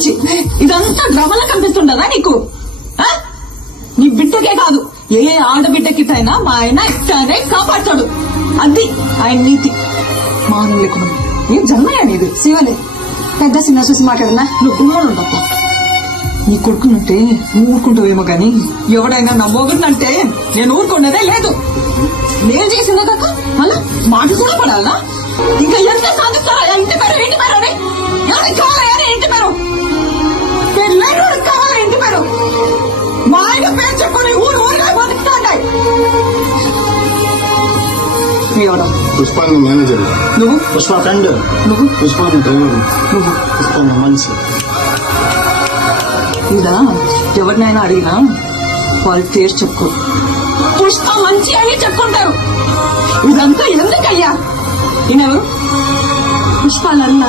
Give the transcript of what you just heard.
మంచి. ఇదంతా డ్రామాలా కనిపిస్తుండదా నీకు? నీ బిడ్డకే కాదు, ఏ ఆడబిడ్డకిటైనా మా ఆయన ఇట్టానే కాపాడతాడు. అది ఆయన నీతి. మానం లేకుండా ఏం జన్మయ్యా నీది? శివలే పెద్ద సినిమా చూసి మాట్లాడున్నా. నువ్వు కూడా ఉండప్పా. నీ కొడుకునంటే నువ్వు ఊరుకుంటావేమో గాని ఎవడైనా నా మొగుడినంటే నేను ఊరుకున్నదే లేదు. నేను చేసిందే కాక మళ్ళా మాట కూడా పడాలా? ఇంకా ఎంత సాధిస్తారా? ఇంటి పేరు ఇంటి పేరు అని ఎవరికి కావాలా? ఇంటి పేరు పెళ్ళైనోడికి కావాలా? ఇంటి పేరు మా ఆయన పేరు చెప్పుకొని ఊరు ఊరిగా బతుకుతాంటాయి. ఎవడా? పుష్ప మేనేజర్. నువ్వు? పుష్ప ఫ్రెండ్. నువ్వు? పుష్ప డ్రైవర్. నువ్వు? పుష్ప మనిషి. ఇదా ఎవరినైనా అడిగినా వాళ్ళ పేరు చెప్పుకో, పుష్ప మంచి అని చెప్పుకుంటారు. ఇదంతా ఎందుకయ్యా? ఈయనెవరు? పుష్పాలన్నా